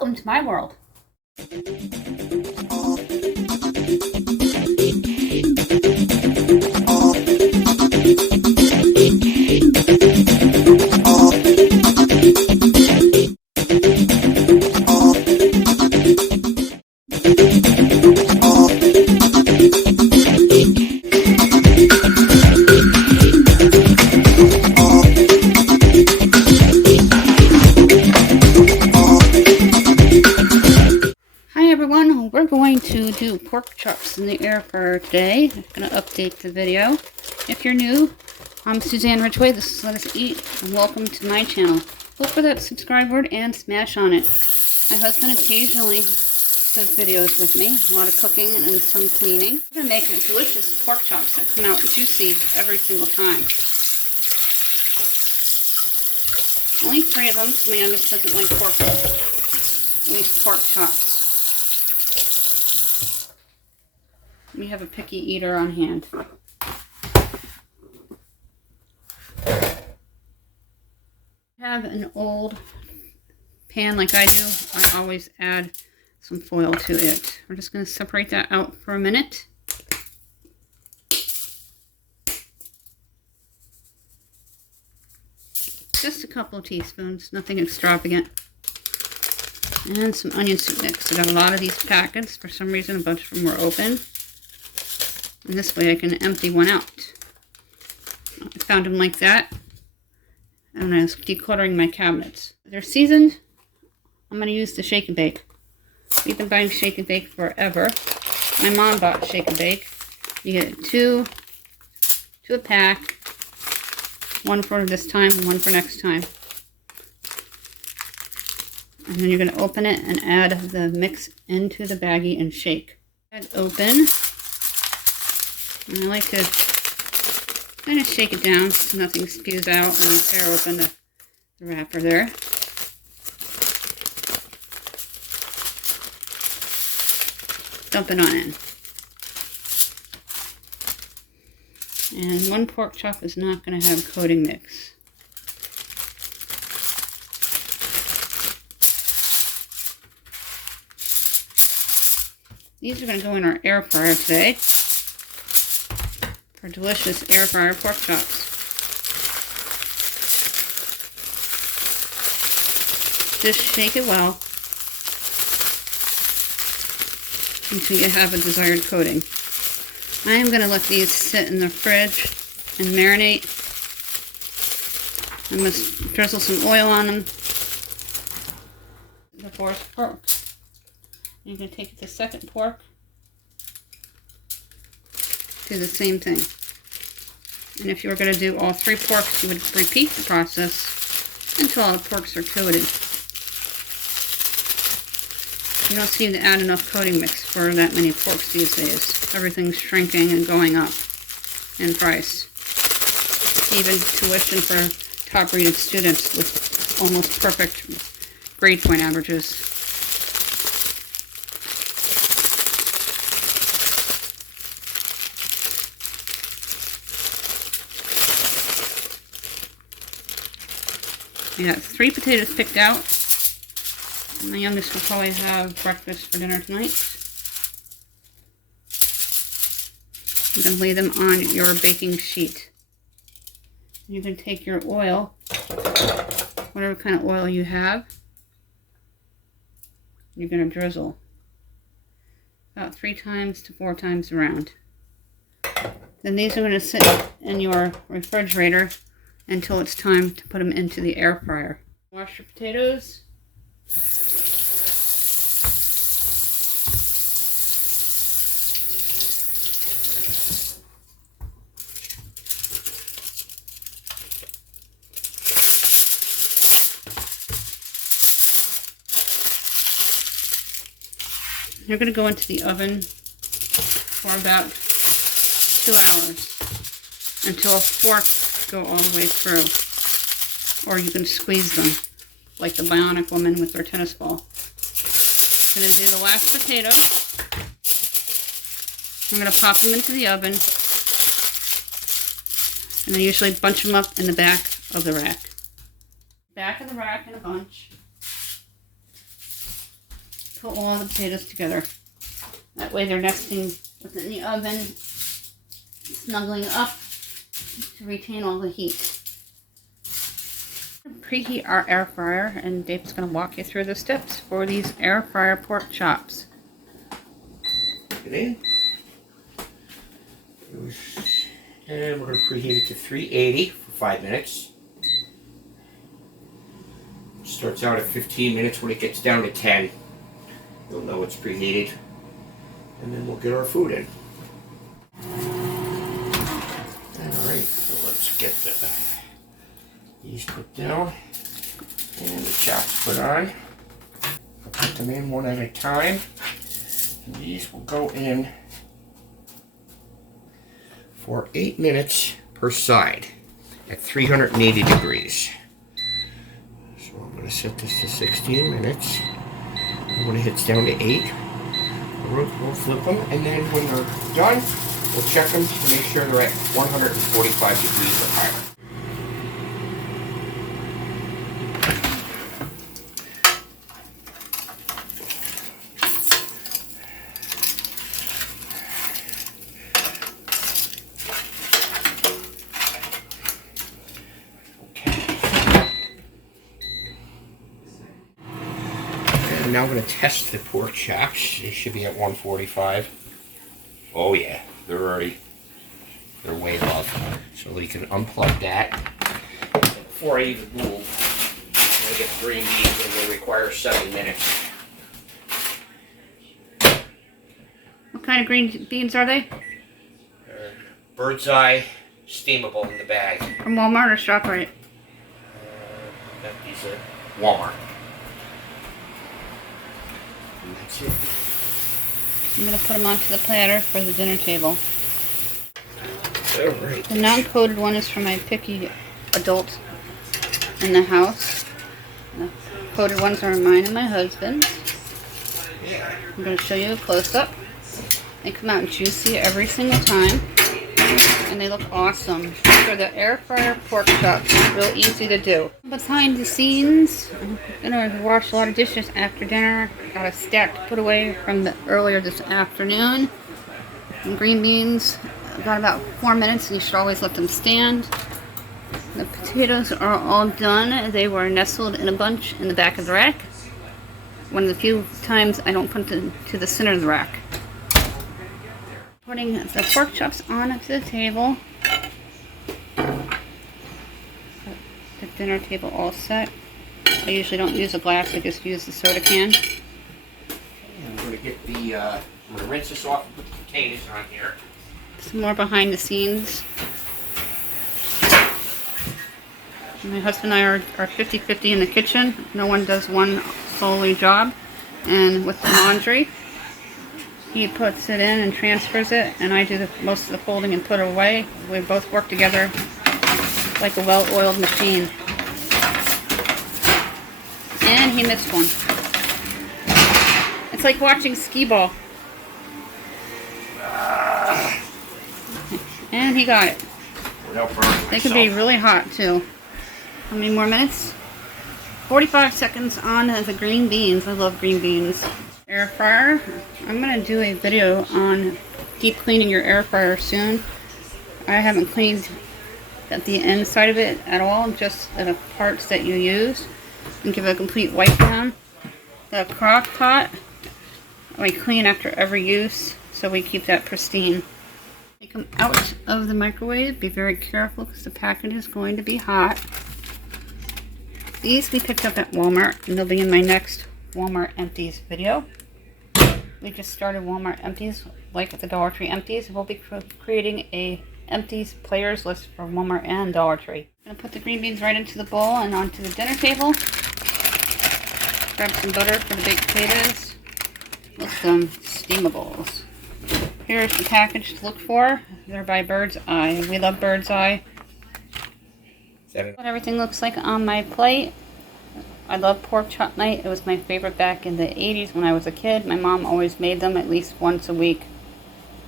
Welcome to my world. We're going to do pork chops in the air fryer today. I'm going to update the video. If you're new, I'm Suzanne Ridgway. This is Let Us Eat, and welcome to my channel. Look for that subscribe word and smash on it. My husband occasionally does videos with me, a lot of cooking and some cleaning. We're going to make delicious pork chops that come out juicy every single time. Only 3 of them, because my youngest doesn't like pork. At least pork chops. We have a picky eater on hand. Have an old pan like I do. I always add some foil to it. We're just going to separate that out for a minute. Just a couple of teaspoons, nothing extravagant. And some onion soup mix. I got a lot of these packets. For some reason, a bunch of them were open. And this way I can empty one out. I found them like that. And I was decluttering my cabinets. They're seasoned. I'm going to use the shake and bake. We've been buying shake and bake forever. My mom bought shake and bake. You get two a pack. One for this time, one for next time. And then you're going to open it and add the mix into the baggie and shake. Head open. And I like to kind of shake it down so nothing spews out and you tear open the wrapper there. Dump it on in. And one pork chop is not going to have coating mix. These are going to go in our air fryer today. For delicious air fryer pork chops. Just shake it well until you have a desired coating. I am going to let these sit in the fridge and marinate. I'm going to drizzle some oil on them. The fourth pork. You're going to take the second pork. Do the same thing. And if you were going to do all 3 porks, you would repeat the process until all the porks are coated. You don't seem to add enough coating mix for that many porks these days. Everything's shrinking and going up in price. Even tuition for top-rated students with almost perfect grade point averages. I got 3 potatoes picked out. My youngest will probably have breakfast for dinner tonight. You can lay them on your baking sheet. You can take your oil, whatever kind of oil you have. You're going to drizzle about 3 times to 4 times around. Then these are going to sit in your refrigerator until it's time to put them into the air fryer. Wash your potatoes. You're going to go into the oven for about 2 hours until a fork go all the way through, or you can squeeze them like the bionic woman with her tennis ball. I'm going to do the last potato. I'm going to pop them into the oven, and I usually bunch them up in the back of the rack. Back of the rack in a bunch. put all the potatoes together. That way they're nesting within the oven, snuggling up to retain all the heat. Preheat our air fryer, and Dave's going to walk you through the steps for these air fryer pork chops. It in. And we're going to preheat it to 380 for 5 minutes. Starts out at 15 minutes. When it gets down to 10, you'll know it's preheated. And then we'll get our food in. Alright, so let's get these put down and the chops put on. I'll put them in one at a time. And these will go in for 8 minutes per side at 380 degrees. So I'm going to set this to 16 minutes. And when it hits down to 8, we'll flip them, and then when they're done, we'll check them to make sure they're at 145 degrees or higher. Now I'm going to test the pork chops. They should be at 145. Oh yeah, they're way above. So we can unplug that. Before I even move, I'm going to get the green beans, and they require 7 minutes. What kind of green beans are they? Bird's Eye, steamable in the bag. From Walmart or ShopRite? These are Walmart. And that's it. I'm going to put them onto the platter for the dinner table. Alright. The non-coated one is for my picky adult in the house. The coated ones are mine and my husband's. Yeah. I'm going to show you a close-up. They come out juicy every single time. And they look awesome. For the air fryer pork chops, real easy to do. Behind the scenes, I'm going to wash a lot of dishes after dinner. Got a stack to put away from earlier this afternoon. And green beans, I've got about 4 minutes, and you should always let them stand. The potatoes are all done. They were nestled in a bunch in the back of the rack. One of the few times I don't put them to the center of the rack. Putting the pork chops onto the table. The dinner table all set. I usually don't use a glass, I just use the soda can. I'm going to get the, I'm going to rinse this off and put the potatoes on here. Some more behind the scenes. My husband and I are 50-50 in the kitchen. No one does one solely job. And with the laundry, he puts it in and transfers it, and I do most of the folding and put it away. We both work together like a well-oiled machine. And he missed one. It's like watching skee ball. And he got it. They can be really hot too. How many more minutes? 45 seconds on the green beans. I love green beans. Air fryer. I'm going to do a video on deep cleaning your air fryer soon. I haven't cleaned at the inside of it at all, just the parts that you use, and give it a complete wipe down. The crock pot, we clean after every use, so we keep that pristine. Take them out of the microwave. Be very careful because the package is going to be hot. These we picked up at Walmart, and they'll be in my next Walmart empties video. We just started Walmart empties, like at the Dollar Tree empties. We'll be creating a empties players list for Walmart and Dollar Tree. I'm going to put the green beans right into the bowl and onto the dinner table. Grab some butter for the baked potatoes with some steamables. Here's the package to look for. They're by Bird's Eye. We love Bird's Eye. What everything looks like on my plate. I love pork chop night. It was my favorite back in the 80s when I was a kid. My mom always made them at least once a week.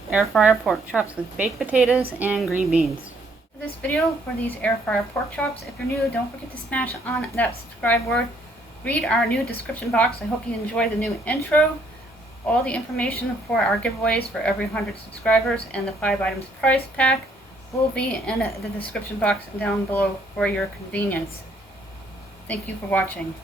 Air fryer pork chops with baked potatoes and green beans. For this video, for these air fryer pork chops, if you're new, don't forget to smash on that subscribe word. read our new description box. I hope you enjoy the new intro. All the information for our giveaways for every 100 subscribers and the 5 items prize pack will be in the description box down below for your convenience. Thank you for watching.